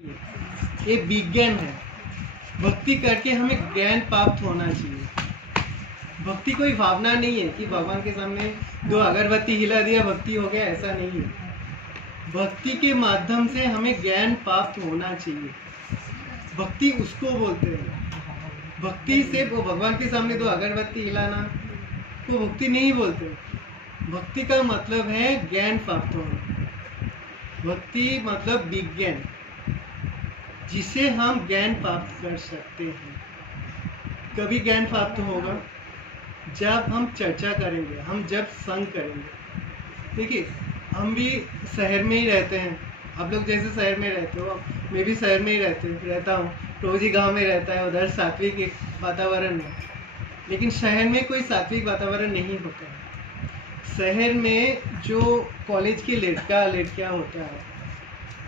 ये विज्ञान है। भक्ति करके हमें ज्ञान प्राप्त होना चाहिए। भक्ति कोई भावना नहीं है कि भगवान के सामने 2 अगरबत्ती हिला दिया भक्ति हो गया, ऐसा नहीं है। भक्ति के माध्यम से हमें ज्ञान प्राप्त होना चाहिए। भक्ति उसको बोलते हैं। भक्ति से वो भगवान के सामने 2 अगरबत्ती हिलाना वो भक्ति नहीं बोलते। भक्ति का मतलब है ज्ञान प्राप्त होना। भक्ति मतलब विज्ञान, जिसे हम ज्ञान प्राप्त कर सकते हैं। कभी ज्ञान प्राप्त होगा जब हम चर्चा करेंगे, हम जब संग करेंगे। देखिए, हम भी शहर में ही रहते हैं। आप लोग जैसे शहर में रहते हो, मैं भी शहर में ही रहता हूँ। रोजी गांव में रहता है, उधर सात्विक एक वातावरण है। लेकिन शहर में कोई सात्विक वातावरण नहीं होता है। शहर में जो कॉलेज के लड़कियाँ होता है,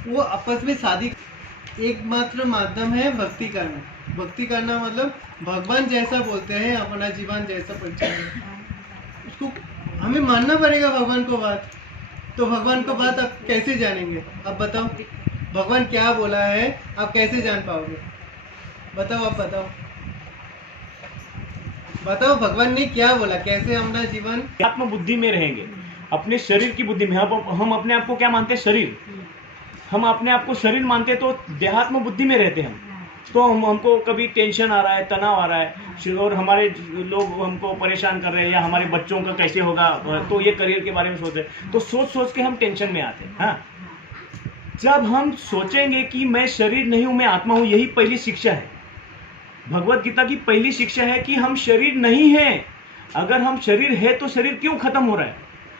वो आपस में शादी एकमात्र माध्यम है भक्ति करना। भक्ति करना मतलब भगवान जैसा बोलते हैं, अपना जीवन जैसा परिचय, उसको हमें मानना पड़ेगा भगवान को बात। तो भगवान को बात आप कैसे जानेंगे? आप बताओ, भगवान क्या बोला है आप कैसे जान पाओगे? बताओ, आप बताओ भगवान ने क्या बोला, कैसे हमारा जीवन आत्म बुद्धि में रहेंगे, अपने शरीर की बुद्धि में। हम अपने आप को क्या मानते हैं? शरीर। हम अपने आप को शरीर मानते तो देहात्म बुद्धि में रहते हैं। तो हमको कभी टेंशन आ रहा है, तनाव आ रहा है, और हमारे लोग हमको परेशान कर रहे हैं, या हमारे बच्चों का कैसे होगा, तो ये करियर के बारे में सोच रहे हैं, तो सोच के हम टेंशन में आते हैं। हाँ, जब हम सोचेंगे कि मैं शरीर नहीं हूं, मैं आत्मा हूं, यही पहली शिक्षा है। भगवत गीता की पहली शिक्षा है कि हम शरीर नहीं है। अगर हम शरीर है तो शरीर क्यों खत्म हो रहा है?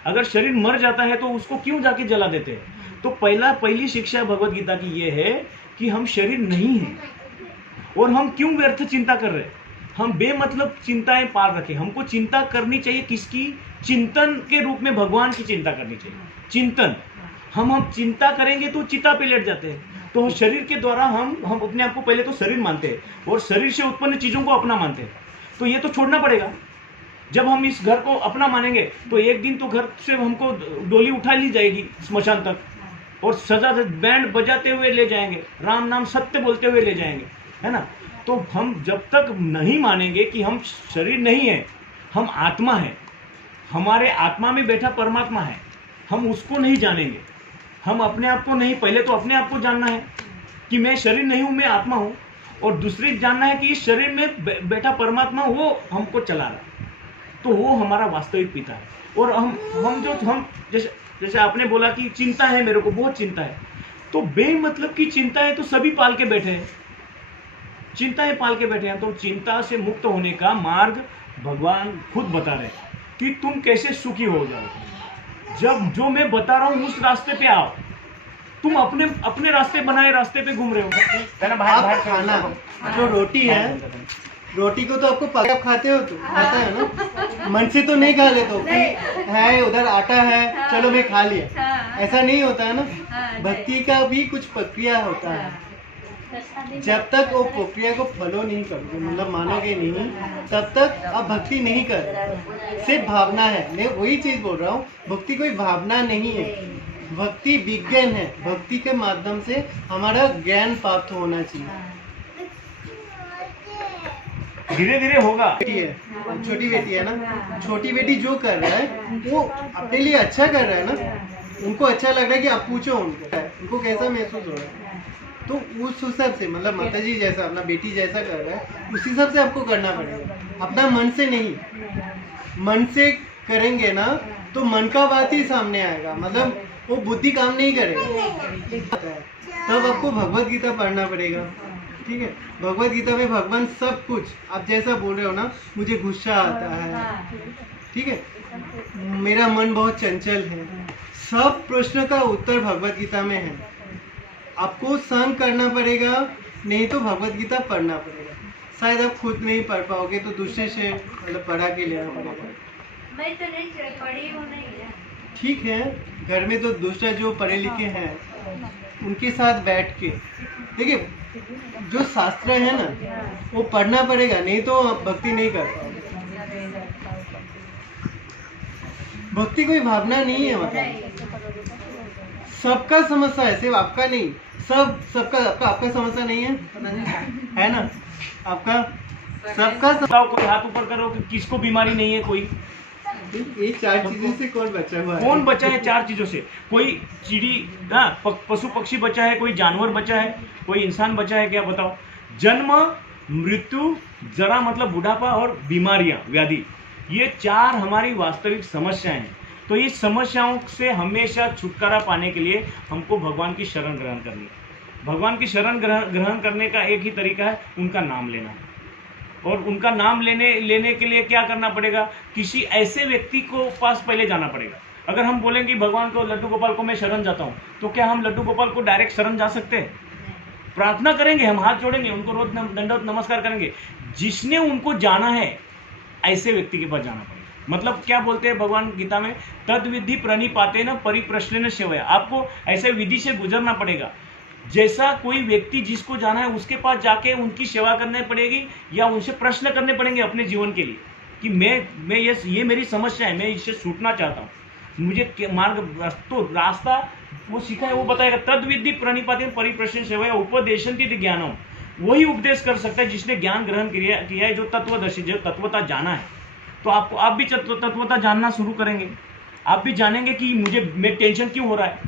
अगर शरीर मर जाता है तो उसको क्यों जाके जला देते हैं? तो पहली शिक्षा भगवत गीता की ये है कि हम शरीर नहीं है। और हम क्यों व्यर्थ चिंता कर रहे हैं? हम बेमतलब चिंताएं पाल रखे। हमको चिंता करनी चाहिए किसकी? चिंतन के रूप में भगवान की चिंता करनी चाहिए। चिंतन, हम चिंता करेंगे तो चिता पे लेट जाते हैं। तो शरीर के द्वारा हम अपने आप को पहले तो शरीर मानते हैं, और शरीर से उत्पन्न चीजों को अपना मानते हैं। तो ये तो छोड़ना पड़ेगा। जब हम इस घर को अपना मानेंगे तो एक दिन तो घर से हमको डोली उठा ली जाएगी स्मशान तक, और सजा बैंड बजाते हुए ले जाएंगे, राम नाम सत्य बोलते हुए ले जाएंगे, है ना। तो हम जब तक नहीं मानेंगे कि हम शरीर नहीं है, हम आत्मा है, हमारे आत्मा में बैठा परमात्मा है, हम उसको नहीं जानेंगे, हम अपने आप को नहीं, पहले तो अपने आप को जानना है कि मैं शरीर नहीं हूं, मैं आत्मा हूं, और दूसरी जानना है कि इस शरीर में बैठा परमात्मा वो हमको चला रहा है, तो वो हमारा वास्तविक पिता है। और हम जैसे आपने बोला कि चिंता है, मेरे को बहुत चिंता है, तो बेमतलब की चिंता है तो सभी पाल के बैठे हैं, चिंताएं पाल के बैठे हैं। तो चिंता से मुक्त होने का मार्ग भगवान खुद बता रहे हैं कि तुम कैसे सुखी हो जाओ। जब जो मैं बता रहा हूं उस रास्ते पे आओ। तुम अपने रास्ते बनाए रास्ते पे घूम रहे हो। आप खाना जो रोटी है, रोटी को तो आपको पका खाते हो, तो खाता है ना, मन से तो नहीं खा लेते हो है, उधर आटा है चलो मैं खा लिया, ऐसा नहीं होता है ना। भक्ति का भी कुछ प्रक्रिया होता है। जब तक वो प्रक्रिया को फॉलो नहीं करोगे, मतलब मानोगे नहीं, तब तक आप भक्ति नहीं कर। सिर्फ भावना है। मैं वही चीज बोल रहा हूँ, भक्ति कोई भावना नहीं है, भक्ति विज्ञान है। भक्ति के माध्यम से हमारा ज्ञान प्राप्त होना चाहिए। धीरे धीरे होगा। बेटी है, छोटी बेटी है ना, छोटी बेटी जो कर रहा है वो अपने लिए अच्छा कर रहा है ना, उनको अच्छा लग रहा है कि आप पूछो उनको कैसा महसूस हो रहा है। तो उस हिसाब से, मतलब माता जी जैसा अपना बेटी जैसा कर रहा है, उस हिसाब से आपको करना पड़ेगा, अपना मन से नहीं। मन से करेंगे ना तो मन का बात ही सामने आएगा, मतलब वो बुद्धि काम नहीं करेगा। तब आपको भगवत गीता पढ़ना पड़ेगा, ठीक है। भगवत गीता में भगवान सब कुछ, आप जैसा बोल रहे हो ना, मुझे गुस्सा आता है, ठीक है, मेरा मन बहुत चंचल है, सब प्रश्न का उत्तर भगवत गीता में है। आपको संग करना पड़ेगा, नहीं तो भगवत गीता पढ़ना पड़ेगा। शायद आप खुद नहीं पढ़ पाओगे तो दूसरे से मतलब पढ़ा के लेना पड़ेगा। मैं तो नहीं पढ़ी हूँ, नहीं है। ठीक है, घर में तो दूसरा जो पढ़े लिखे हैं उनके साथ बैठ के देखिए, जो शास्त्र है ना वो पढ़ना पड़ेगा, नहीं तो आप भक्ति नहीं कर पाओगे। भक्ति कोई भावना नहीं है, मतलब सबका समस्या है, सिर्फ आपका नहीं, सबका आपका आपका समस्या नहीं है ना? आपका सबका बताओ, कोई हाथ ऊपर करो कि किसको बीमारी नहीं है? कोई ये 4 चीजों से कौन बचा हुआ है? कौन बचा है 4 चीजों से? कोई चिड़ी, पशु पक्षी बचा है, कोई जानवर बचा है, कोई इंसान बचा है क्या? बताओ। जन्म, मृत्यु, जरा मतलब बुढ़ापा, और बीमारियां, व्याधि, ये 4 हमारी वास्तविक समस्याएं हैं। तो इस समस्याओं से हमेशा छुटकारा पाने के लिए हमको भगवान की शरण ग्रहण करनी है। भगवान की शरण ग्रहण करने का एक ही तरीका है, उनका नाम लेना। और उनका नाम लेने के लिए क्या करना पड़ेगा? किसी ऐसे व्यक्ति को पास पहले जाना पड़ेगा। अगर हम बोलेंगे भगवान को, लड्डू गोपाल को मैं शरण जाता हूँ, तो क्या हम लड्डू गोपाल को डायरेक्ट शरण जा सकते हैं? प्रार्थना करेंगे, हम हाथ जोड़ेंगे, उनको रोज दंडवत नमस्कार करेंगे। जिसने उनको जाना है, ऐसे व्यक्ति के पास जाना पड़ेगा। मतलब क्या बोलते हैं भगवान गीता में? तद विधि प्रणिपाते न परिप्रश्न सेवया। आपको ऐसे विधि से गुजरना पड़ेगा। जैसा कोई व्यक्ति जिसको जाना है, उसके पास जाके उनकी सेवा करनी पड़ेगी, या उनसे प्रश्न करने पड़ेंगे अपने जीवन के लिए कि मैं ये मेरी समस्या है, मैं इससे छूटना चाहता हूँ, मुझे मार्ग तो रास्ता वो सीखा है, वो बताएगा। तद विधि प्रणिपाते परिप्रश्न सेवया उपदेशन्ति ज्ञानम। वही उपदेश कर सकता है जिसने ज्ञान ग्रहण किया है, जो तत्वदर्शी, जो तत्वता जाना है। तो आप भी तत्वता जानना शुरू करेंगे। आप भी जानेंगे कि मैं टेंशन क्यों हो रहा है,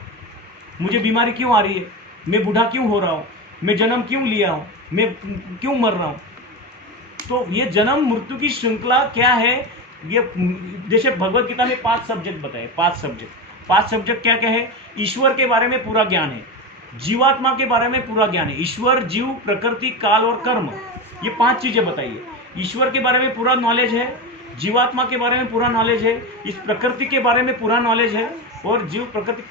मुझे बीमारी क्यों आ रही है, मैं बूढ़ा क्यों हो रहा हूँ, मैं जन्म क्यों लिया हूँ, मैं क्यों मर रहा हूँ। तो ये जन्म मृत्यु की श्रृंखला क्या है? ये जैसे भगवत गीता में 5 सब्जेक्ट बताए, 5 सब्जेक्ट क्या क्या है? ईश्वर के बारे में पूरा ज्ञान है, जीवात्मा के बारे में पूरा ज्ञान है, ईश्वर, जीव, प्रकृति, काल और कर्म, ये 5 चीजें बताइए। ईश्वर के बारे में पूरा नॉलेज है, जीवात्मा के बारे में पूरा नॉलेज है, इस प्रकृति के बारे में पूरा नॉलेज है, और जीव, प्रकृति,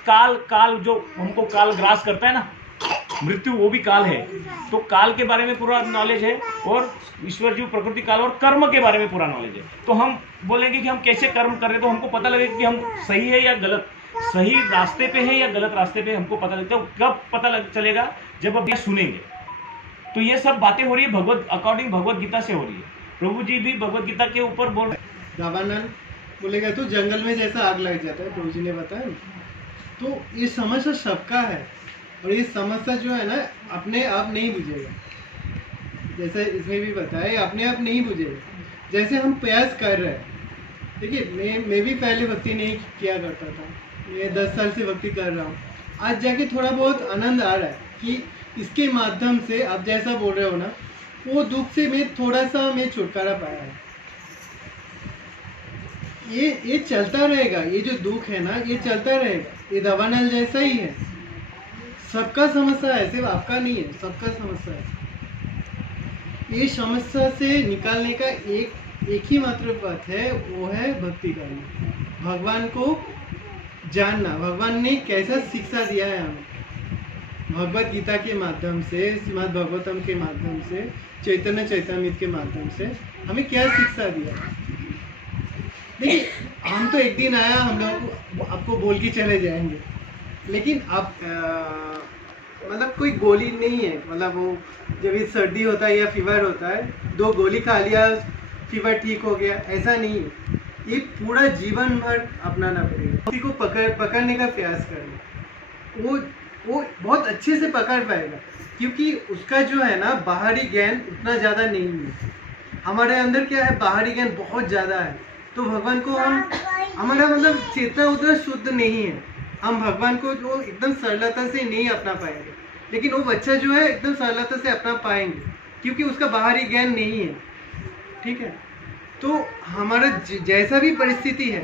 काल जो हमको काल ग्रास करता है ना, मृत्यु, वो भी काल है। तो काल के बारे में पूरा नॉलेज है, और ईश्वर, जीव, प्रकृति, काल और कर्म के बारे में पूरा नॉलेज है। तो हम बोलेंगे कि हम कैसे कर्म कर रहे हैं, तो हमको पता लगेगा कि हम सही है या गलत, सही रास्ते पे है या गलत रास्ते पे, हमको पता लगता है। कब पता चलेगा? जब आप ये सुनेंगे। तो ये सब बातें हो रही है अकॉर्डिंग भगवत गीता से हो रही है। प्रभु जी भी भगवत गीता के ऊपर बोल रहे हैं। दावानल बोलेगा तो जंगल में जैसा आग लग जाता है, प्रभु जी ने बताया। तो ये समस्या सबका है, और ये समस्या जो है ना, अपने आप नहीं बुझेगा। जैसे इसमें भी बताया, अपने आप नहीं बुझेगा। जैसे हम प्रयास कर रहे हैं, देखिए मैं भी पहले भक्ति नहीं किया करता था, मैं 10 साल से भक्ति कर रहा हूँ। आज जाके थोड़ा बहुत आनंद आ रहा है कि इसके माध्यम से आप जैसा बोल रहे हो ना, वो दुख से थोड़ा सा छुटकारा पाया है। ये चलता रहेगा, ये जो दुख है ना, ये चलता रहेगा। ये दवानल जैसा ही है, सबका समस्या है, सिर्फ आपका नहीं है, सबका समस्या है। ये समस्या से निकालने का एक ही मात्र पथ है, वो है भक्ति करना, भगवान को जानना। भगवान ने कैसा शिक्षा दिया है हमें, भगवत गीता के माध्यम से, श्रीमद् भागवतम के माध्यम से, चैतन्य चैतन्य के माध्यम से हमें क्या शिक्षा दिया। देखिए, हम तो एक दिन आया, हम लोग आपको बोल के चले जाएंगे, लेकिन आप मतलब कोई गोली नहीं है। मतलब वो जब ये सर्दी होता है या फीवर होता है, 2 गोली खा लिया, फीवर ठीक हो गया, ऐसा नहीं है। ये पूरा जीवन भर अपनाना पड़ेगा। किसी को पकड़ने का प्रयास करना, वो बहुत अच्छे से पकड़ पाएगा, क्योंकि उसका जो है ना बाहरी ज्ञान उतना ज़्यादा नहीं है। हमारे अंदर क्या है, बाहरी ज्ञान बहुत ज़्यादा है। तो भगवान को हमारा मतलब चेतना उतना शुद्ध नहीं है, हम भगवान को जो एकदम सरलता से नहीं अपना पाएंगे। लेकिन वो बच्चा जो है एकदम सरलता से अपना पाएंगे, क्योंकि उसका बाहरी ज्ञान नहीं है। ठीक है, तो हमारा जैसा भी परिस्थिति है,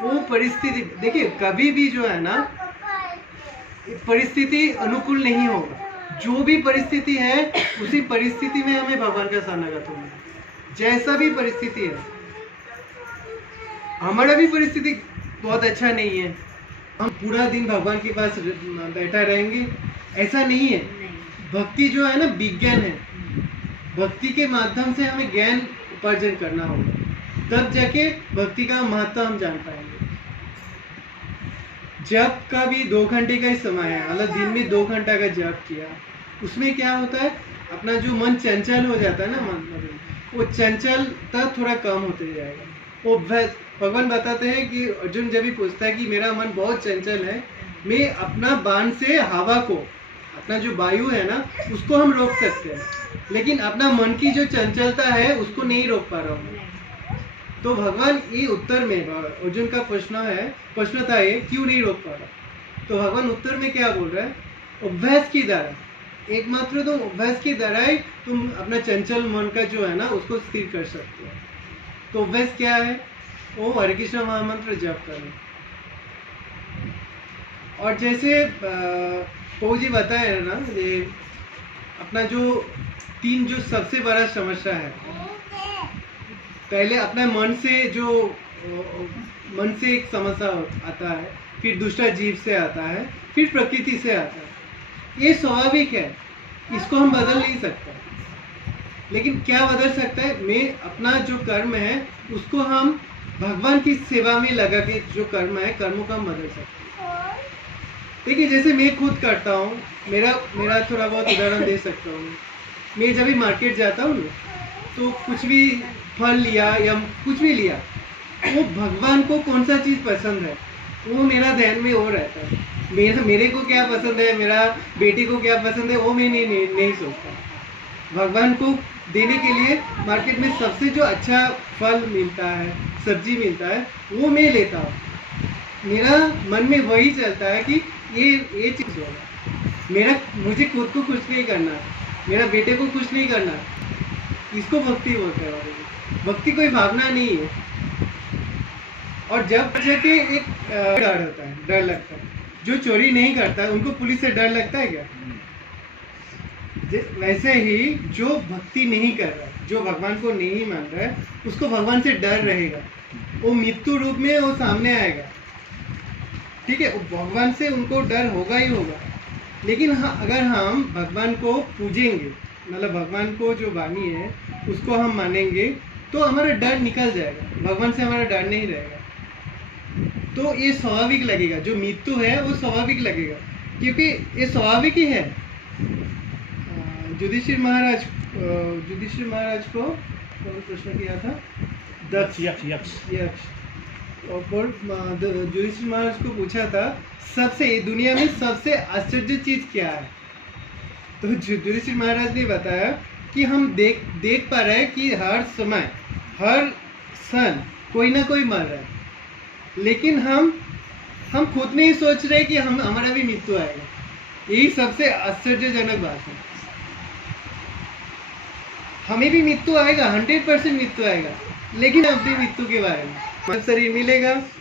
वो परिस्थिति, देखिए कभी भी जो है ना, परिस्थिति अनुकूल नहीं होगा। जो भी परिस्थिति है, उसी परिस्थिति में हमें भगवान का शरणागत होना है। जैसा भी परिस्थिति है, हमारा भी परिस्थिति बहुत अच्छा नहीं है, हम पूरा दिन भगवान के पास बैठा रहेंगे, ऐसा नहीं है। भक्ति जो है ना, विज्ञान है। भक्ति के माध्यम से हमें ज्ञान उपार्जन करना होगा, तब जाके भक्ति का महत्व हम जान पाएंगे। जप का भी 2 घंटे का ही समय है, मतलब दिन में 2 घंटा का जप किया, उसमें क्या होता है, अपना जो मन चंचल हो जाता है ना, मन वो चंचलता थोड़ा कम होते जाएगा। वो भगवान बताते हैं कि अर्जुन जब भी पूछता है कि मेरा मन बहुत चंचल है, मैं अपना बाण से अपना जो वायु है ना उसको हम रोक सकते हैं, लेकिन अपना मन की जो चंचलता है उसको नहीं रोक पा रहा हूँ। तो भगवान ये उत्तर में अर्जुन का प्रश्न था ये, क्यों नहीं रोक पा रहा? तो भगवान उत्तर में क्या बोल रहा है? अभ्यास की द्वारा, एकमात्र तो अभ्यास के द्वारा ही तुम अपना चंचल मन का जो है ना उसको स्थिर कर सकते हो। तो अभ्यास क्या है? वो हरे कृष्ण महामंत्र जप करो। और जैसे पौ जी बताए ना, ये अपना जो जो सबसे बड़ा समस्या है, पहले अपना मन से एक समस्या आता है, फिर दूसरा जीव से आता है, फिर प्रकृति से आता है। ये स्वाभाविक है, इसको हम बदल नहीं सकते। लेकिन क्या बदल सकता है? मैं अपना जो कर्म है उसको हम भगवान की सेवा में लगा के जो कर्म है, कर्मों को हम बदल सकते हैं। देखिए जैसे मैं खुद करता हूँ, मेरा थोड़ा बहुत उदाहरण दे सकता हूँ। मैं जब भी मार्केट जाता हूँ ना, तो कुछ भी फल लिया या कुछ भी लिया, वो भगवान को कौन सा चीज़ पसंद है वो मेरा ध्यान में वो रहता है। मेरे को क्या पसंद है, मेरा बेटी को क्या पसंद है, वो मैं नहीं सोचता। भगवान को देने के लिए मार्केट में सबसे जो अच्छा फल मिलता है, सब्जी मिलता है, वो मैं लेता हूँ। मेरा मन में वही चलता है कि ये चीज़ होगा। मुझे खुद को खुश नहीं करना, मेरा बेटे को खुश नहीं करना, इसको भक्ति बोलते हैं। भक्ति कोई भावना नहीं है। और जब जाके एक डर होता है, डर लगता है। जो चोरी नहीं करता है उनको पुलिस से डर लगता है क्या? वैसे ही जो भक्ति नहीं कर रहा है, जो भगवान को नहीं मान रहा है, उसको भगवान से डर रहेगा। वो मृत्यु रूप में वो सामने आएगा, ठीक है? भगवान से उनको डर होगा ही होगा। लेकिन हाँ, अगर हम भगवान को पूजेंगे, मतलब भगवान को जो वाणी है उसको हम मानेंगे, तो हमारा डर निकल जाएगा, भगवान से हमारा डर नहीं रहेगा। तो ये स्वाभाविक लगेगा, जो मृत्यु है वो स्वाभाविक लगेगा, क्योंकि ये स्वाभाविक ही है। युधिष्ठिर महाराज को कौन प्रश्न किया था? दक्ष, यक्ष। और युधिष्ठिर महाराज को पूछा था सबसे दुनिया में सबसे आश्चर्य चीज क्या है? तो युधिष्ठिर महाराज ने बताया कि हम देख पा रहे हैं कि हर समय, हर क्षण कोई ना कोई मर रहा है, लेकिन हम खुद नहीं सोच रहे कि हमारा भी मृत्यु आएगा। यही सबसे आश्चर्यजनक बात है। हमें भी मृत्यु आएगा, 100% मृत्यु आएगा, लेकिन अपनी मृत्यु के बारे में शरीर मिलेगा,